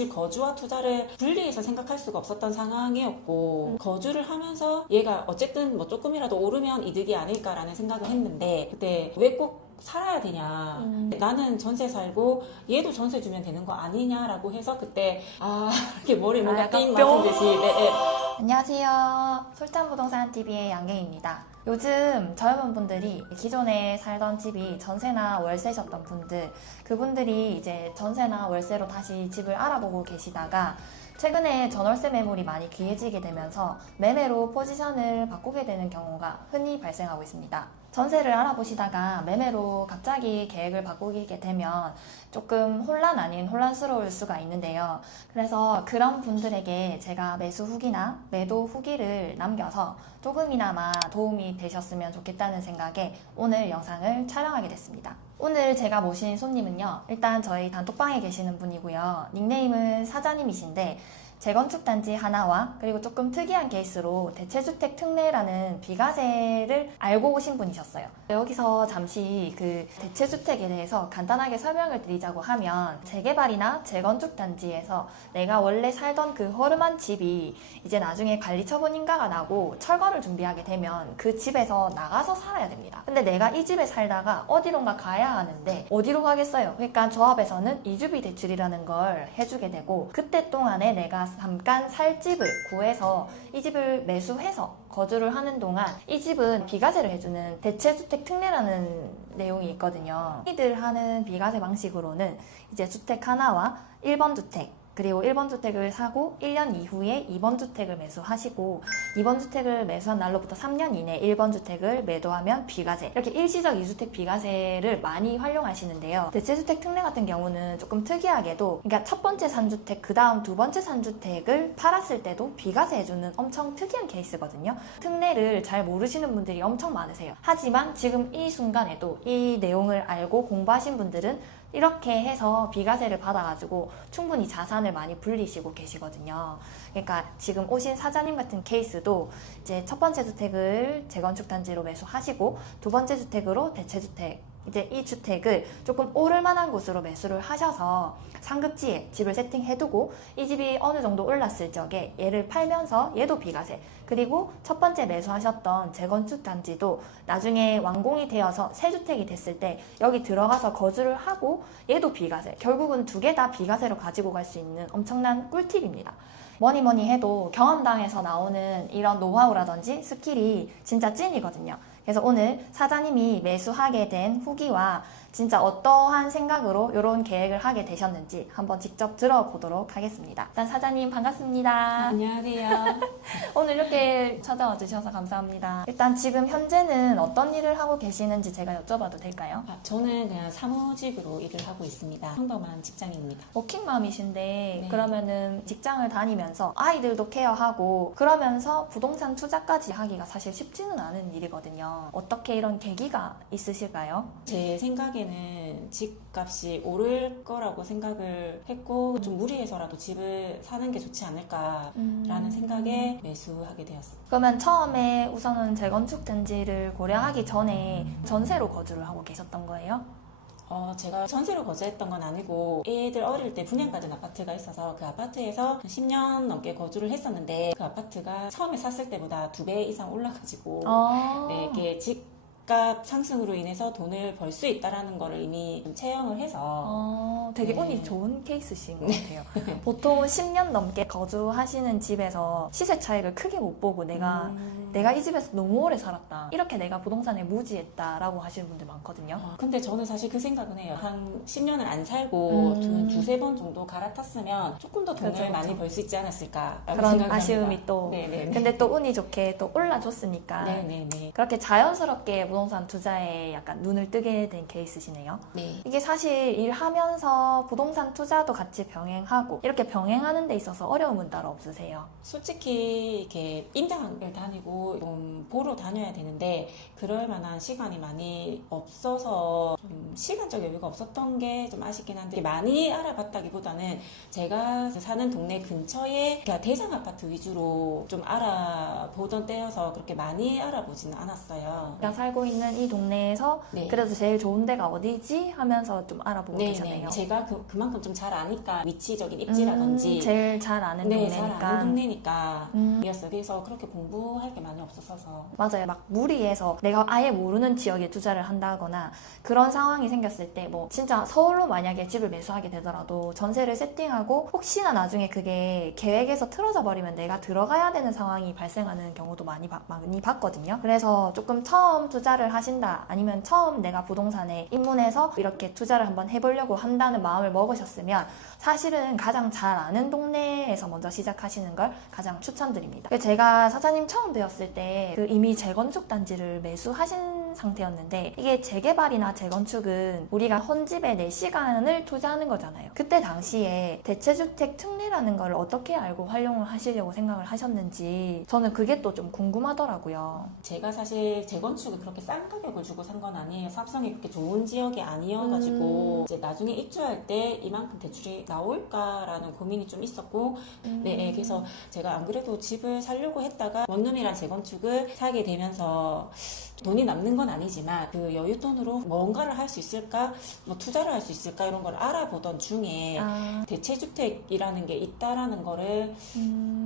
집 거주와 투자를 분리해서 생각할 수가 없었던 상황이었고 거주를 하면서 얘가 어쨌든 뭐 조금이라도 오르면 이득이 아닐까라는 생각을 했는데 그때 왜 꼭 살아야 되냐. 나는 전세 살고 얘도 전세 주면 되는 거 아니냐라고 해서 그때 이렇게 머리 뭔가 띵 맞은 듯이 네. 안녕하세요. 솔찬부동산TV의 양갱입니다. 요즘 젊은 분들이 기존에 살던 집이 전세나 월세셨던 분들, 그분들이 이제 전세나 월세로 다시 집을 알아보고 계시다가 최근에 전월세 매물이 많이 귀해지게 되면서 매매로 포지션을 바꾸게 되는 경우가 흔히 발생하고 있습니다. 전세를 알아보시다가 매매로 갑자기 계획을 바꾸게 되면 조금 혼란 아닌 혼란스러울 수가 있는데요. 그래서 그런 분들에게 제가 매수 후기나 매도 후기를 남겨서 조금이나마 도움이 되셨으면 좋겠다는 생각에 오늘 영상을 촬영하게 됐습니다. 오늘 제가 모신 손님은요, 일단 저희 단톡방에 계시는 분이고요. 닉네임은 사장님이신데 재건축 단지 하나와 그리고 조금 특이한 케이스로 대체주택 특례라는 비과세를 알고 오신 분이셨어요. 여기서 잠시 그 대체주택에 대해서 간단하게 설명을 드리자고 하면 재개발이나 재건축 단지에서 내가 원래 살던 그 허름한 집이 이제 나중에 관리 처분 인가가 나고 철거를 준비하게 되면 그 집에서 나가서 살아야 됩니다. 근데 내가 이 집에 살다가 어디론가 가야 하는데 어디로 가겠어요? 그러니까 조합에서는 이주비 대출이라는 걸 해주게 되고 그때 동안에 내가 잠깐 살 집을 구해서 이 집을 매수해서 거주를 하는 동안 이 집은 비과세를 해주는 대체주택 특례라는 내용이 있거든요. 이들 하는 비과세 방식으로는 이제 주택 하나와 1번 주택 그리고 1번 주택을 사고 1년 이후에 2번 주택을 매수하시고 2번 주택을 매수한 날로부터 3년 이내 1번 주택을 매도하면 비과세, 이렇게 일시적 2주택 비과세를 많이 활용하시는데요. 대체주택 특례 같은 경우는 조금 특이하게도 그러니까 첫 번째 산주택 그 다음 두 번째 산주택을 팔았을 때도 비과세 해주는 엄청 특이한 케이스거든요. 특례를 잘 모르시는 분들이 엄청 많으세요. 하지만 지금 이 순간에도 이 내용을 알고 공부하신 분들은 이렇게 해서 비과세를 받아가지고 충분히 자산을 많이 불리시고 계시거든요. 그러니까 지금 오신 사장님 같은 케이스도 이제 첫 번째 주택을 재건축 단지로 매수하시고 두 번째 주택으로 대체주택, 이제 이 주택을 조금 오를 만한 곳으로 매수를 하셔서 상급지에 집을 세팅해두고 이 집이 어느 정도 올랐을 적에 얘를 팔면서 얘도 비과세, 그리고 첫 번째 매수하셨던 재건축 단지도 나중에 완공이 되어서 새 주택이 됐을 때 여기 들어가서 거주를 하고 얘도 비과세, 결국은 두 개 다 비과세로 가지고 갈 수 있는 엄청난 꿀팁입니다. 뭐니 해도 경험담에서 나오는 이런 노하우라든지 스킬이 진짜 찐이거든요. 그래서 오늘 사장님이 매수하게 된 후기와 진짜 어떠한 생각으로 이런 계획을 하게 되셨는지 한번 직접 들어보도록 하겠습니다. 일단 사장님 반갑습니다. 안녕하세요. 오늘 이렇게 찾아와 주셔서 감사합니다. 일단 지금 현재는 어떤 일을 하고 계시는지 제가 여쭤봐도 될까요? 저는 그냥 사무직으로 일을 하고 있습니다. 평범한 직장인입니다. 워킹맘이신데 네. 그러면은 직장을 다니면서 아이들도 케어하고 그러면서 부동산 투자까지 하기가 사실 쉽지는 않은 일이거든요. 어떻게 이런 계기가 있으실까요? 제 생각에는 집값이 오를 거라고 생각을 했고 좀 무리해서라도 집을 사는 게 좋지 않을까라는 생각에 매수하게 되었습니다. 그러면 처음에 우선은 재건축 단지를 고려하기 전에 전세로 거주를 하고 계셨던 거예요? 제가 전세로 거주했던 건 아니고 애들 어릴 때 분양받은 아파트가 있어서 그 아파트에서 10년 넘게 거주를 했었는데 그 아파트가 처음에 샀을 때보다 2배 이상 올라가지고 네, 이게 집값 상승으로 인해서 돈을 벌 수 있다라는 거를 이미 체험을 해서 되게 네. 운이 좋은 케이스신 것 같아요. 보통은 10년 넘게 거주하시는 집에서 시세 차이를 크게 못 보고 내가 이 집에서 너무 오래 살았다, 이렇게 내가 부동산에 무지했다라고 하시는 분들 많거든요. 근데 저는 사실 그 생각은 해요. 한 10년을 안 살고 두세 번 정도 갈아탔으면 조금 더 돈을 그렇죠. 많이 벌 수 있지 않았을까 그런 생각을 아쉬움이 합니다. 또 네네네. 근데 또 운이 좋게 또 올라줬으니까 네네네. 그렇게 자연스럽게 부동산 투자에 약간 눈을 뜨게 된 케이스시네요. 네. 이게 사실 일하면서 부동산 투자도 같이 병행하고 이렇게 병행하는 데 있어서 어려움은 따로 없으세요? 솔직히 이렇게 임장을 다니고 좀 보러 다녀야 되는데 그럴 만한 시간이 많이 없어서 좀 시간적 여유가 없었던 게 좀 아쉽긴 한데 많이 알아봤다기보다는 제가 사는 동네 근처에 그냥 대상 아파트 위주로 좀 알아보던 때여서 그렇게 많이 알아보지는 않았어요. 제가 살고 있는 이 동네에서 네. 그래도 제일 좋은 데가 어디지 하면서 좀 알아보고 계셨네요. 제가 그만큼 좀 잘 아니까 위치적인 입지라든지 제일 잘 아는 네, 잘 동네니까. 아는 동네니까 이었어요. 그래서 그렇게 공부할 게 많이 없었어서 맞아요. 막 무리해서 내가 아예 모르는 지역에 투자를 한다거나 그런 상황이 생겼을 때 뭐 진짜 서울로 만약에 집을 매수하게 되더라도 전세를 세팅하고 혹시나 나중에 그게 계획에서 틀어져 버리면 내가 들어가야 되는 상황이 발생하는 경우도 많이 봤거든요. 그래서 조금 처음 투자를 하신다 아니면 처음 내가 부동산에 입문해서 이렇게 투자를 한번 해보려고 한다는 마음을 먹으셨으면 사실은 가장 잘 아는 동네에서 먼저 시작하시는 걸 가장 추천드립니다. 제가 사장님 처음 뵈었을 때 그 이미 재건축 단지를 매수하신 상태였는데 이게 재개발이나 재건축은 우리가 헌집에 내 시간을 투자하는 거잖아요. 그때 당시에 대체주택 특례라는 걸 어떻게 알고 활용을 하시려고 생각을 하셨는지 저는 그게 또 좀 궁금하더라고요. 제가 사실 재건축을 그렇게 싼 가격을 주고 산 건 아니에요. 사업성이 그렇게 좋은 지역이 아니어가지고 이제 나중에 입주할 때 이만큼 대출이 나올까라는 고민이 좀 있었고 네, 그래서 제가 안 그래도 집을 사려고 했다가 원룸이란 재건축을 사게 되면서 돈이 남는 건 아니지만 그 여윳돈으로 뭔가를 할 수 있을까, 뭐 투자를 할 수 있을까 이런 걸 알아보던 중에 대체주택이라는 게 있다라는 거를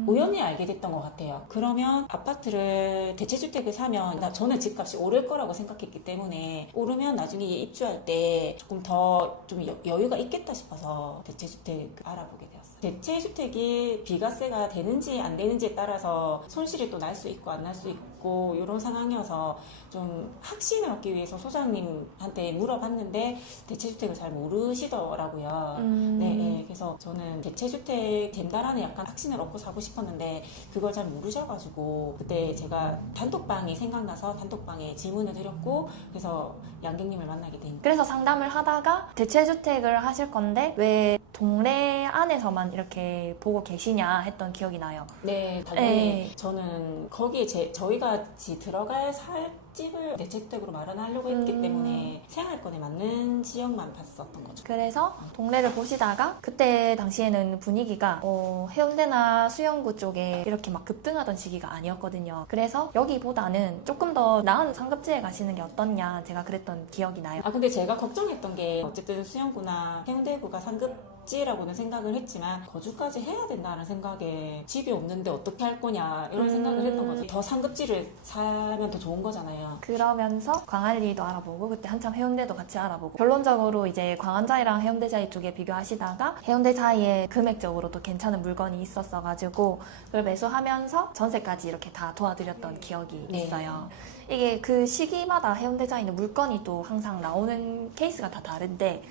우연히 알게 됐던 것 같아요. 그러면 아파트를 대체주택을 사면 저는 집값이 오를 거라고 생각했기 때문에 오르면 나중에 입주할 때 조금 더 좀 여유가 있겠다 싶어서 대체주택 알아보게 되었어요. 대체주택이 비과세가 되는지 안 되는지에 따라서 손실이 또 날 수 있고 안 날 수 있고 이런 상황이어서 좀 확신을 얻기 위해서 소장님한테 물어봤는데 대체주택을 잘 모르시더라고요. 네, 그래서 저는 대체주택 된다라는 약간 확신을 얻고 사고 싶었는데 그걸 잘 모르셔가지고 그때 제가 단톡방이 생각나서 단톡방에 질문을 드렸고 그래서 양객님을 만나게 된. 그래서 상담을 하다가 대체주택을 하실 건데 왜 동네 안에서만 이렇게 보고 계시냐 했던 기억이 나요. 네, 당연히 저는 거기에 저희가 들어갈 살 집을 대체주택으로 마련하려고 했기 때문에 생활권에 맞는 지역만 봤었던 거죠. 그래서 동네를 보시다가 그때 당시에는 분위기가 해운대나 수영구 쪽에 이렇게 막 급등하던 시기가 아니었거든요. 그래서 여기보다는 조금 더 나은 상급지에 가시는 게 어떻냐 제가 그랬던 기억이 나요. 근데 제가 걱정했던 게 어쨌든 수영구나 해운대구가 상급지라고는 생각을 했지만 거주까지 해야 된다는 생각에 집이 없는데 어떻게 할 거냐 이런 생각을 했던 거죠. 더 상급지를 사면 더 좋은 거잖아요. 그러면서 광안리도 알아보고 그때 한참 해운대도 같이 알아보고 결론적으로 이제 광안자이랑 해운대자이 쪽에 비교하시다가 해운대자이에 금액적으로도 괜찮은 물건이 있었어가지고 그걸 매수하면서 전세까지 이렇게 다 도와드렸던 기억이 있어요. 이게 그 시기마다 해운대자이는 물건이 또 항상 나오는 케이스가 다 다른데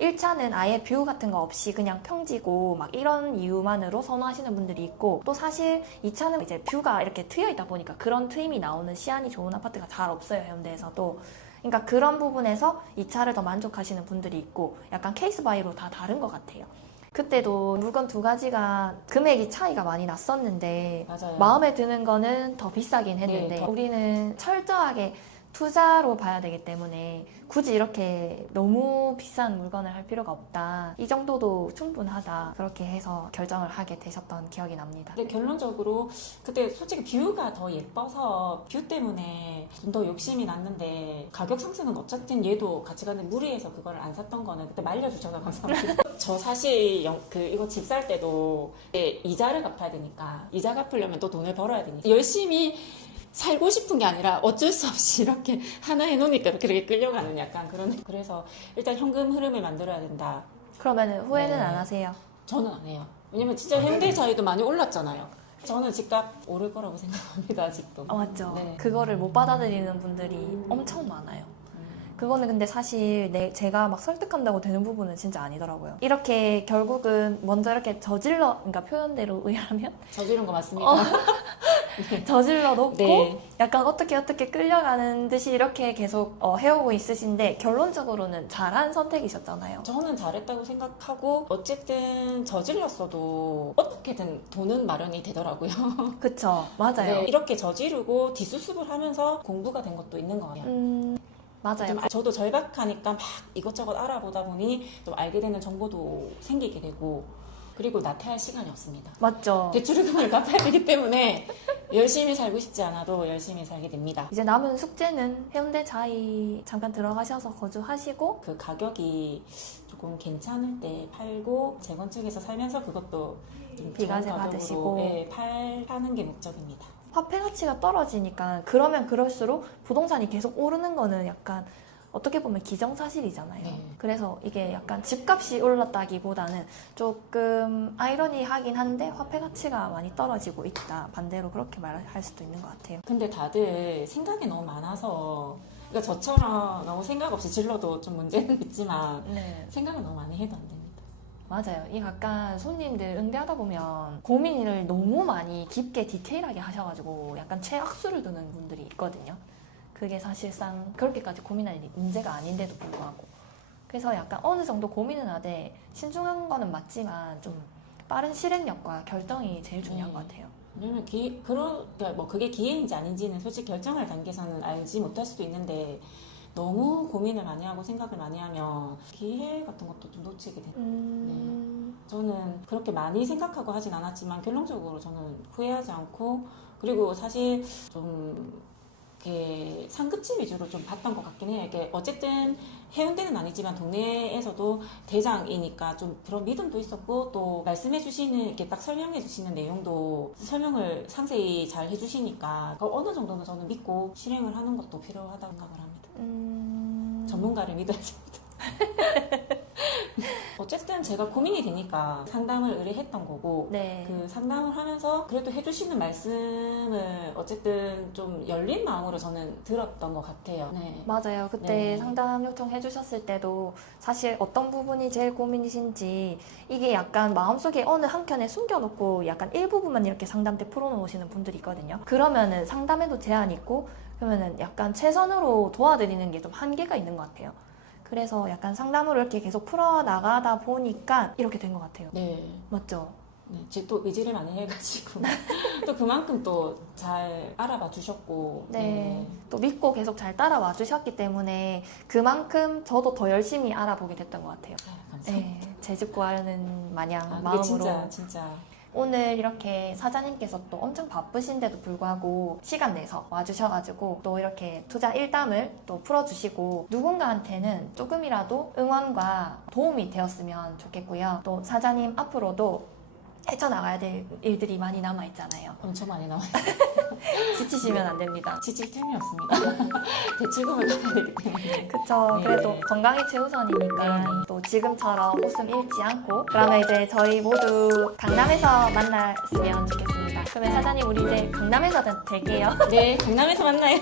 1차는 아예 뷰 같은 거 없이 그냥 평지고 막 이런 이유만으로 선호하시는 분들이 있고 또 사실 2차는 이제 뷰가 이렇게 트여 있다 보니까 그런 트임이 나오는 시안이 좋은 아파트가 잘 없어요, 해운대에서도. 그러니까 그런 부분에서 2차를 더 만족하시는 분들이 있고 약간 케이스 바이로 다 다른 것 같아요. 그때도 물건 두 가지가 금액이 차이가 많이 났었는데 맞아요. 마음에 드는 거는 더 비싸긴 했는데 우리는 철저하게 투자로 봐야 되기 때문에 굳이 이렇게 너무 비싼 물건을 할 필요가 없다. 이 정도도 충분하다. 그렇게 해서 결정을 하게 되셨던 기억이 납니다. 근데 결론적으로 그때 솔직히 뷰가 더 예뻐서 뷰 때문에 좀 더 욕심이 났는데 가격 상승은 어쨌든 얘도 같이 가는 무리해서 그걸 안 샀던 거는 그때 말려주셔서 감사합니다. 저 사실 이거 집 살 때도 이자를 갚아야 되니까 이자 갚으려면 또 돈을 벌어야 되니까 열심히 살고 싶은 게 아니라 어쩔 수 없이 이렇게 하나 해놓으니까 이렇게 끌려가는 약간 그런. 그래서 일단 현금 흐름을 만들어야 된다. 그러면 후회는 안 하세요? 저는 안 해요. 왜냐면 진짜 현대자이도 많이 올랐잖아요. 저는 집값 오를 거라고 생각합니다, 아직도. 맞죠. 네. 그거를 못 받아들이는 분들이 엄청 많아요. 그거는 근데 사실 제가 막 설득한다고 되는 부분은 진짜 아니더라고요. 이렇게 결국은 먼저 이렇게 그러니까 표현대로 의하면 저지른 거 맞습니다. 저질러 놓고 네. 약간 어떻게 끌려가는 듯이 이렇게 계속 해오고 있으신데 결론적으로는 잘한 선택이셨잖아요. 저는 잘했다고 생각하고 어쨌든 저질렀어도 어떻게든 돈은 마련이 되더라고요. 그쵸, 맞아요. 네, 이렇게 저지르고 뒷수습을 하면서 공부가 된 것도 있는 것 같아요. 맞아요. 저도 절박하니까 막 이것저것 알아보다 보니 좀 알게 되는 정보도 생기게 되고 그리고 나태할 시간이 없습니다. 맞죠? 대출금을 갚아야 되기 때문에 열심히 살고 싶지 않아도 열심히 살게 됩니다. 이제 남은 숙제는 해운대 자이 잠깐 들어가셔서 거주하시고 그 가격이 조금 괜찮을 때 팔고 재건축에서 살면서 그것도 좀 비과세 좋은 가격으로, 받으시고. 네, 파는 게 목적입니다. 화폐 가치가 떨어지니까 그러면 그럴수록 부동산이 계속 오르는 거는 약간 어떻게 보면 기정사실이잖아요. 네. 그래서 이게 약간 집값이 올랐다기보다는 조금 아이러니하긴 한데 화폐 가치가 많이 떨어지고 있다. 반대로 그렇게 말할 수도 있는 것 같아요. 근데 다들 생각이 너무 많아서 그러니까 저처럼 너무 생각 없이 질러도 좀 문제는 있지만 네. 생각을 너무 많이 해도 안 됩니다. 맞아요. 이 약간 손님들 응대하다 보면 고민을 너무 많이 깊게 디테일하게 하셔가지고 약간 최악수를 두는 분들이 있거든요. 그게 사실상 그렇게까지 고민할 문제가 아닌데도 불구하고. 그래서 약간 어느 정도 고민은 하되 신중한 거는 맞지만 좀 빠른 실행력과 결정이 제일 중요한 것 같아요. 왜냐면 그러니까 뭐 그게 기회인지 아닌지는 솔직히 결정할 단계에서는 알지 못할 수도 있는데 너무 고민을 많이 하고 생각을 많이 하면 기회 같은 것도 좀 놓치게 돼요. 저는 그렇게 많이 생각하고 하진 않았지만 결론적으로 저는 후회하지 않고 그리고 사실 좀 이렇게 상급지 위주로 좀 봤던 것 같긴 해요. 이게 어쨌든 해운대는 아니지만 동네에서도 대장이니까 좀 그런 믿음도 있었고 또 말씀해 주시는 이렇게 딱 설명해 주시는 내용도 설명을 상세히 잘 해주시니까 어느 정도는 저는 믿고 실행을 하는 것도 필요하다고 생각을 합니다. 전문가를 믿어야죠. 어쨌든 제가 고민이 되니까 상담을 의뢰했던 거고 네. 그 상담을 하면서 그래도 해주시는 말씀을 어쨌든 좀 열린 마음으로 저는 들었던 것 같아요. 네. 맞아요. 그때 네. 상담 요청해 주셨을 때도 사실 어떤 부분이 제일 고민이신지 이게 약간 마음속에 어느 한켠에 숨겨놓고 약간 일부분만 이렇게 상담 때 풀어놓으시는 분들이 있거든요. 그러면은 상담에도 제한이 있고 그러면은 약간 최선으로 도와드리는 게 좀 한계가 있는 것 같아요. 그래서 약간 상담으로 이렇게 계속 풀어나가다 보니까 이렇게 된 것 같아요. 네. 맞죠? 네, 제가 또 의지를 많이 해가지고 또 그만큼 또 잘 알아봐 주셨고 네. 또 믿고 계속 잘 따라와 주셨기 때문에 그만큼 저도 더 열심히 알아보게 됐던 것 같아요. 감사합니다. 네. 제 집 구하는 마냥 아, 마음으로. 근데 진짜 오늘 이렇게 사장님께서 또 엄청 바쁘신데도 불구하고 시간 내서 와주셔가지고 또 이렇게 투자 일담을 또 풀어주시고 누군가한테는 조금이라도 응원과 도움이 되었으면 좋겠고요. 또 사장님 앞으로도 헤쳐나가야 될 일들이 많이 남아있잖아요. 엄청 많이 나와요. 지치시면 안 됩니다. 지칠 틈이 없습니다. 대출금을 갚아야 되기 때문에. 그쵸. 네. 그래도 건강이 최우선이니까 네. 또 지금처럼 웃음 잃지 않고 그러면 이제 저희 모두 강남에서 만났으면 좋겠습니다. 그러면 사장님 우리 이제 강남에서 뵐게요. 네, 강남에서 만나요.